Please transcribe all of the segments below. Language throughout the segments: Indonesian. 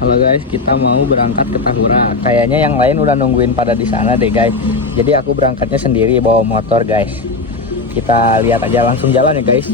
Halo guys, kita mau berangkat ke Tahura. Kayaknya yang lain udah nungguin pada di sana deh guys. Jadi aku berangkatnya sendiri bawa motor guys. Kita lihat aja, langsung jalan ya guys.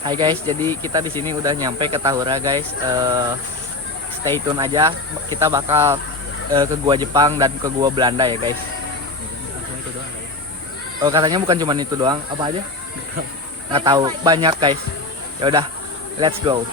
Hai guys, jadi kita di sini udah nyampe ke Tahura guys. Stay tune aja, kita bakal ke gua Jepang dan ke gua Belanda ya guys. Oh katanya bukan cuma itu doang, apa aja? Nggak tahu, banyak guys. Ya udah, let's go.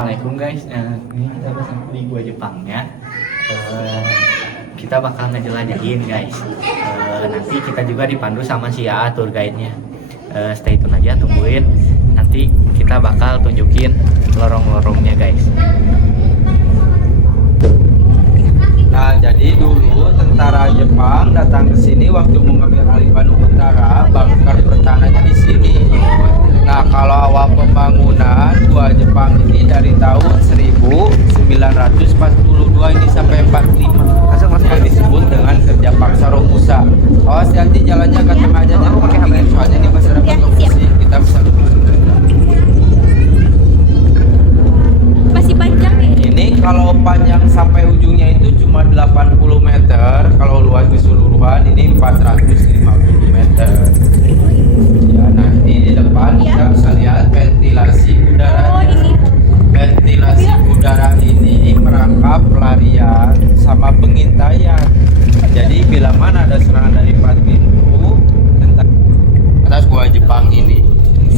Assalamualaikum guys, ini kita bersama di gua Jepangnya. Kita bakal ngejelajahin guys. Nanti kita juga dipandu sama si A tour guide-nya. Stay tune aja, tungguin. Nanti kita bakal tunjukin lorong-lorongnya guys. Nah, jadi dulu tentara Jepang datang ke sini waktu mengambil alih Bandung Utara, bunker pertahanannya di sini. Nah, kalau awal pembangunan gua Jepang ini dari tahun 1942 ini sampai 45 yang disebut dengan kerja paksa Romusa. Awas nanti jalannya ke tengah aja, jangan pakai HP soalnya ini masyarakat Romusi, kita bisa masih panjang ya? Ini kalau panjang sampai ujungnya itu cuma 80 meter, kalau luas keseluruhan ini 450 meter. Ya, nanti di depan kita bisa lihat ventilasi udaranya. Ventilasi udara ini merangkap pelarian sama pengintaian. Jadi bila mana ada serangan dari 4 pintu atas gua Jepang ini.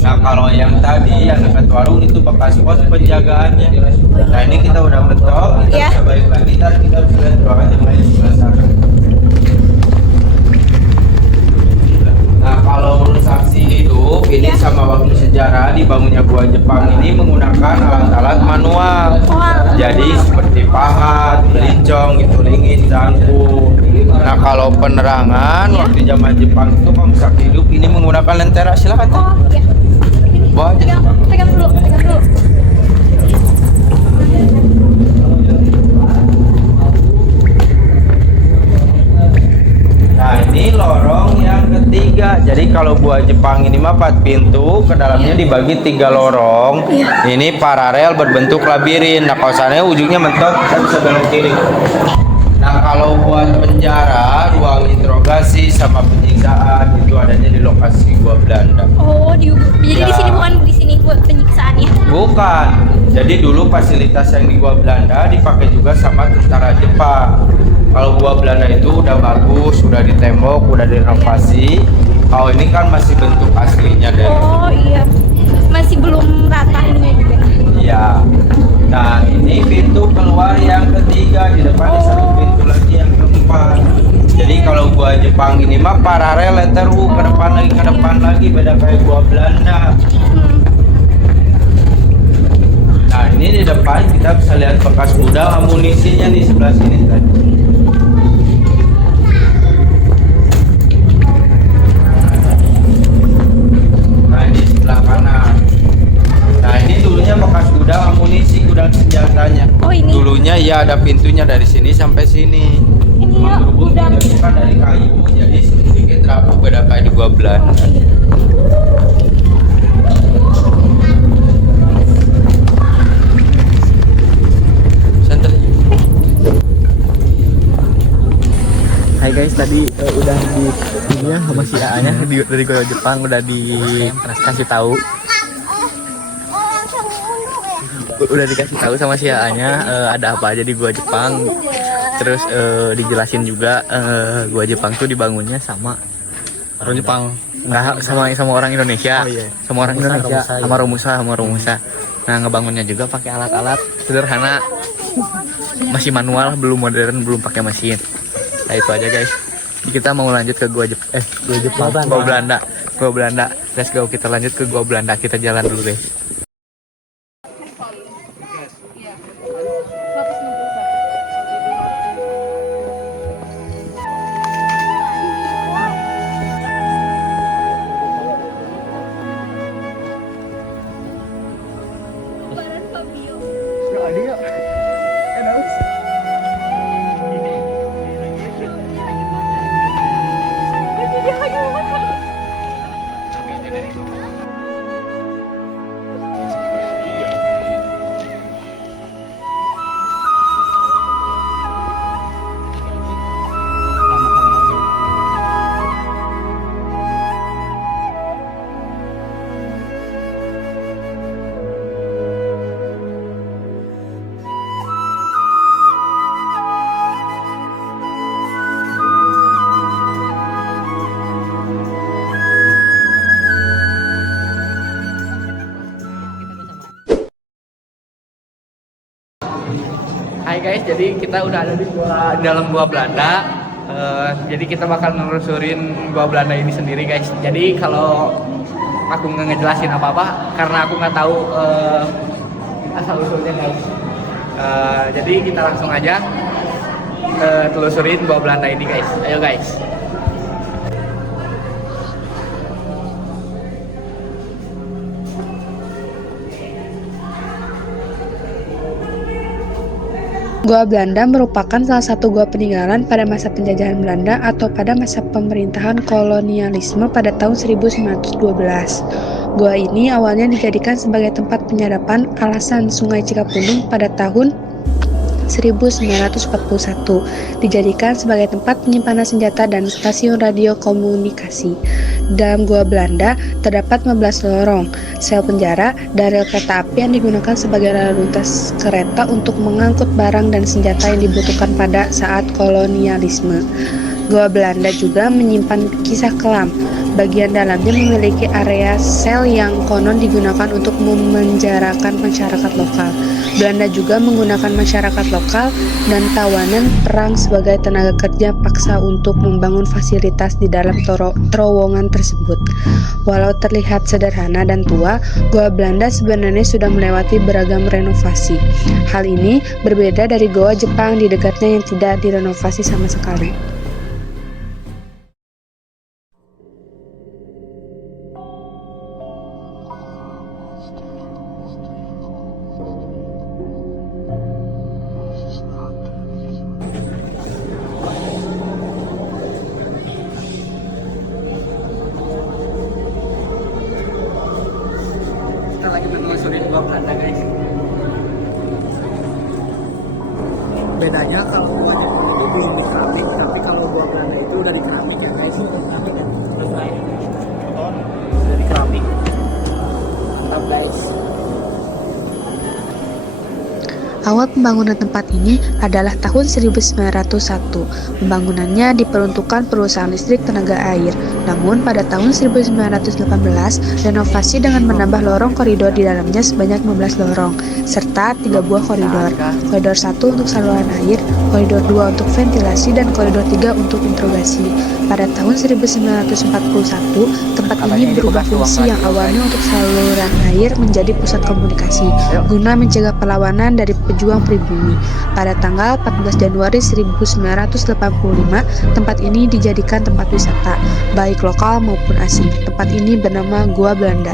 Nah, kalau yang tadi yang dekat warung itu bekas pos penjagaannya. Nah, ini kita udah mentok, kita bisa balik lagi, ntar kita bisa lihat ruangan yang lain sebelah sana. Nah, kalau menurut saksi hidup ini sama waktu sejarah dibangunnya gua Jepang ini menggunakan alat-alat manual. Jadi seperti pahat, belincong, gitu, lingit, cangkul. Nah, kalau penerangan waktu zaman Jepang itu kalau saksi hidup ini menggunakan lentera. Silakan. Bawa aja. Pegang dulu. Nah, ini lorong yang ketiga. Jadi kalau gua Jepang ini mah 4 pintu, ke dalamnya dibagi 3 lorong. Ini paralel berbentuk labirin. Nah, kalau sana ujungnya mentok, kita bisa belok kiri. Nah, kalau buat penjara, ruang interogasi sama penyiksaan itu adanya di lokasi gua Belanda. Oh, jadi di sini bukan di sini buat penyiksaannya? Bukan. Jadi dulu fasilitas yang di gua Belanda dipakai juga sama tentara Jepang. Kalau gua Belanda itu udah bagus, udah ditembok, udah direnovasi. Kalau ini kan masih bentuk aslinya dari. Oh iya, masih belum rata ininya juga. Iya. Jepang ini mah paralel terus ke depan lagi beda kayak gua Belanda. Nah ini di depan kita bisa lihat bekas gudang amunisinya nih sebelah sini tadi. Nah ini sebelah kanan. Nah ini dulunya bekas gudang amunisi, gudang senjatanya. Oh ini. Dulunya ya ada pintunya dari sini sampai sini. Ini ya Berhubung gudang. bukan dari kayu, jadi sedikit rapuh beda kayak di gua Belanda. Santai. Hai guys, tadi udah di ini sama si A-nya dari Gua Jepang udah dikasih tahu. Udah dikasih tahu sama si A-nya ada apa aja di Gua Jepang. Terus dijelasin juga Gua Jepang tuh dibangunnya sama orang Jepang. Enggak, sama orang Indonesia. Oh, iya. Sama orang Indonesia, sama Romusa. Nah, ngebangunnya juga pakai alat-alat sederhana. Masih manual, belum modern, belum pakai mesin. Nah, itu aja guys. Kita mau lanjut ke Gua Belanda. Let's go, kita lanjut ke Gua Belanda. Kita jalan dulu guys. Hai guys, jadi kita udah ada di dalam Gua Belanda. Jadi kita bakal nelusurin Gua Belanda ini sendiri guys. Jadi kalau aku nggak ngejelasin apa-apa karena aku nggak tahu asal usulnya guys. Jadi kita langsung aja telusurin Gua Belanda ini guys. Ayo guys. Gua Belanda merupakan salah satu gua peninggalan pada masa penjajahan Belanda atau pada masa pemerintahan kolonialisme pada tahun 1912. Gua ini awalnya dijadikan sebagai tempat penyadapan alasan Sungai Cikapundung pada tahun 1941, dijadikan sebagai tempat penyimpanan senjata dan stasiun radio komunikasi. Dalam Gua Belanda terdapat 15 lorong, sel penjara, dan rel kereta api yang digunakan sebagai lalu lintas kereta untuk mengangkut barang dan senjata yang dibutuhkan pada saat kolonialisme. Gua Belanda juga menyimpan kisah kelam. Bagian dalamnya memiliki area sel yang konon digunakan untuk memenjarakan masyarakat lokal. Belanda juga menggunakan masyarakat lokal dan tawanan perang sebagai tenaga kerja paksa untuk membangun fasilitas di dalam terowongan tersebut. Walau terlihat sederhana dan tua, Gua Belanda sebenarnya sudah melewati beragam renovasi. Hal ini berbeda dari Goa Jepang di dekatnya yang tidak direnovasi sama sekali. Kita lagi menelusurin Gua Belanda guys. Bedanya kalau Gua Jepang itu belum di keramik, tapi kalau Gua Belanda itu udah di keramik ya guys. Udah di keramik. Mantap guys. Awal pembangunan tempat ini adalah tahun 1901. Pembangunannya diperuntukkan perusahaan listrik tenaga air. Namun pada tahun 1918, renovasi dengan menambah lorong koridor di dalamnya sebanyak 15 lorong, serta 3 buah koridor. Koridor 1 untuk saluran air, koridor 2 untuk ventilasi, dan koridor 3 untuk interogasi. Pada tahun 1941, tempat ini berubah fungsi yang awalnya untuk saluran air menjadi pusat komunikasi, guna mencegah perlawanan dari pejuang pribumi. Pada tanggal 14 Januari 1985, tempat ini dijadikan tempat wisata, baik lokal maupun asing. Tempat ini bernama Gua Belanda.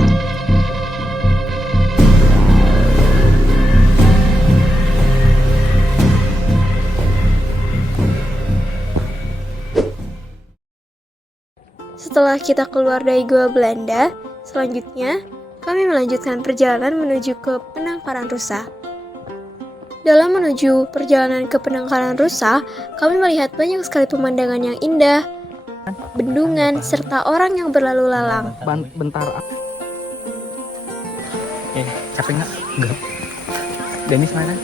Setelah kita keluar dari Gua Belanda, selanjutnya kami melanjutkan perjalanan menuju ke Penangkaran Rusa. Dalam menuju perjalanan ke Penangkaran Rusa, kami melihat banyak sekali pemandangan yang indah, bendungan, serta orang yang berlalu lalang. Bentar. Capek nggak? Enggak. Denis mana?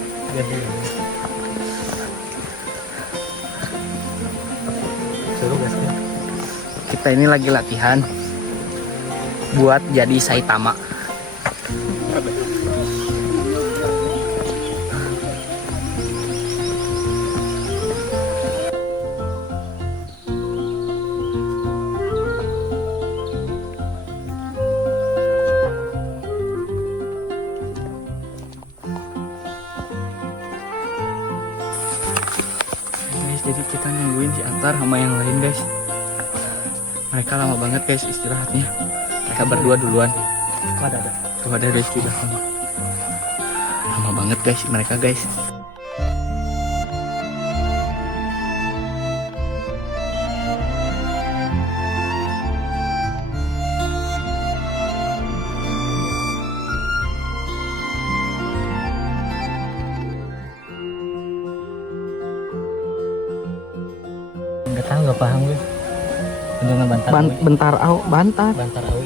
Suruh gasnya. Kita ini lagi latihan buat jadi Saitama. Guys, jadi kita nungguin si Antar sama yang lain, guys. Mereka lama banget, guys, istirahatnya. Mereka berdua duluan. Tuh ada Rizky dah lama. Lama banget, guys, mereka, guys. Nggak tahu, nggak paham gue. Bendungan Bantar Bantar Awi.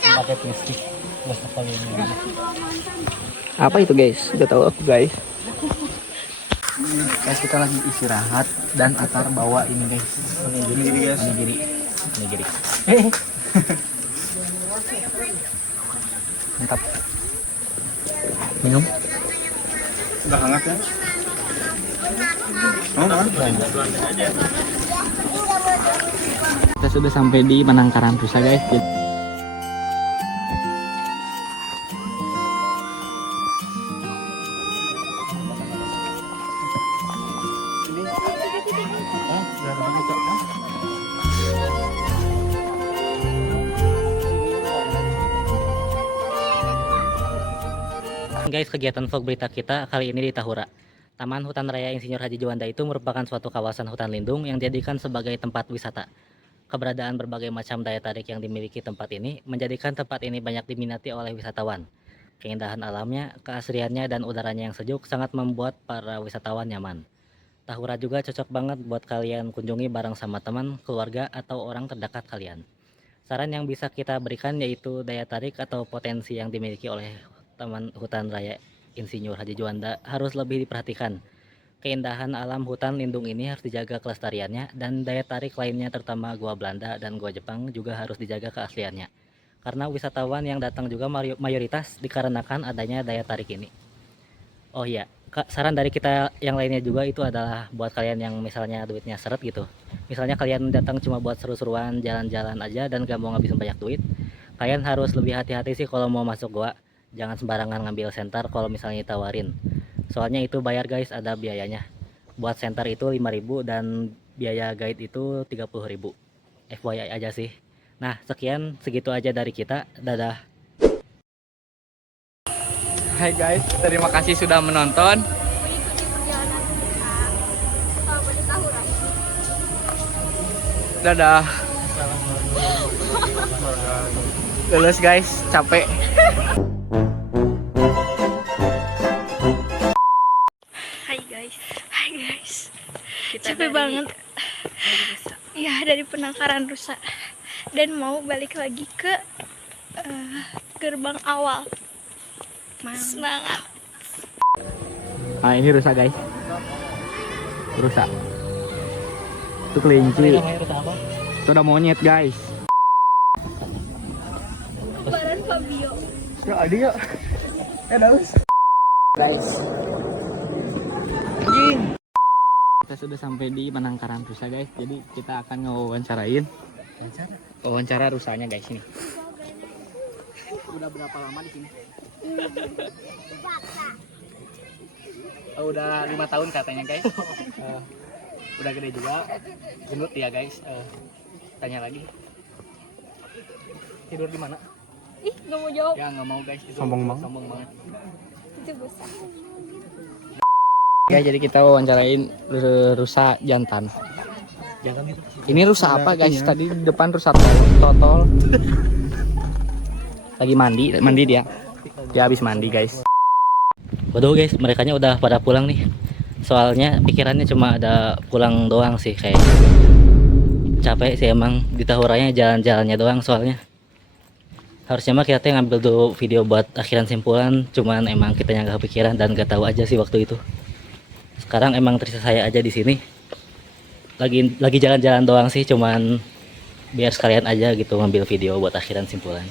Pakai plastik. Apa itu, guys? Udah tahu aku, guys. Guys, kita lagi istirahat dan Atar bawa ini, guys. Onigiri. Mantap. Minum. Udah hangat ya? Kita sudah sampai di Penangkaran Rusa, guys. Guys, kegiatan vlog berita kita kali ini di Tahura. Taman Hutan Raya Insinyur Haji Juanda itu merupakan suatu kawasan hutan lindung yang dijadikan sebagai tempat wisata. Keberadaan berbagai macam daya tarik yang dimiliki tempat ini menjadikan tempat ini banyak diminati oleh wisatawan. Keindahan alamnya, keasriannya, dan udaranya yang sejuk sangat membuat para wisatawan nyaman. Tahura juga cocok banget buat kalian kunjungi bareng sama teman, keluarga, atau orang terdekat kalian. Saran yang bisa kita berikan yaitu daya tarik atau potensi yang dimiliki oleh Taman Hutan Raya Insinyur Haji Juanda harus lebih diperhatikan. Keindahan alam hutan lindung ini harus dijaga kelestariannya, dan daya tarik lainnya terutama Gua Belanda dan Gua Jepang juga harus dijaga keasliannya. Karena wisatawan yang datang juga mayoritas dikarenakan adanya daya tarik ini. Oh iya, saran dari kita yang lainnya juga itu adalah buat kalian yang misalnya duitnya seret gitu. Misalnya kalian datang cuma buat seru-seruan jalan-jalan aja dan gak mau ngabisin banyak duit. Kalian harus lebih hati-hati sih kalau mau masuk gua. Jangan sembarangan ngambil senter kalau misalnya ditawarin. Soalnya itu bayar, guys, ada biayanya. Buat senter itu 5.000 dan biaya guide itu 30.000. FYI aja sih. Nah, segitu aja dari kita. Dadah. Hai guys, terima kasih sudah menonton. Dadah. Lulus, guys, capek. Hai guys, capek banget. Ya, dari Penangkaran Rusa dan mau balik lagi ke gerbang awal. Semangat. Nah, ini rusa, guys. Rusa. Itu kelinci. Itu ada monyet, guys. Baran Fabio. Yuk, adi yuk. Daus. Guys, kita sudah sampai di penangkaran rusa guys. Jadi kita akan wawancara rusanya guys ini. Udah berapa lama di sini? Oh, udah 5 tahun katanya guys. Udah gede juga. Gendut ya guys. Tanya lagi. Tidur di mana? Ih, nggak mau jawab. Ya nggak mau guys. Itu Sombong banget. Sombong banget. Itu bosan. Ya jadi kita wawancarain rusa jantan. Ini rusa apa guys? Tadi di depan rusa totol. Lagi mandi dia. Dia habis mandi guys. Waduh guys, merekanya udah pada pulang nih. Soalnya pikirannya cuma ada pulang doang sih kayak. Capek sih emang di Tahuranya jalan-jalannya doang soalnya. Harusnya mah kita ngambil dulu video buat akhiran simpulan, cuman emang kita nggak kepikiran dan nggak tahu aja sih waktu itu. Sekarang emang tersisa saya aja di sini. Lagi jalan-jalan doang sih, cuman biar sekalian aja gitu ngambil video buat akhiran simpulan.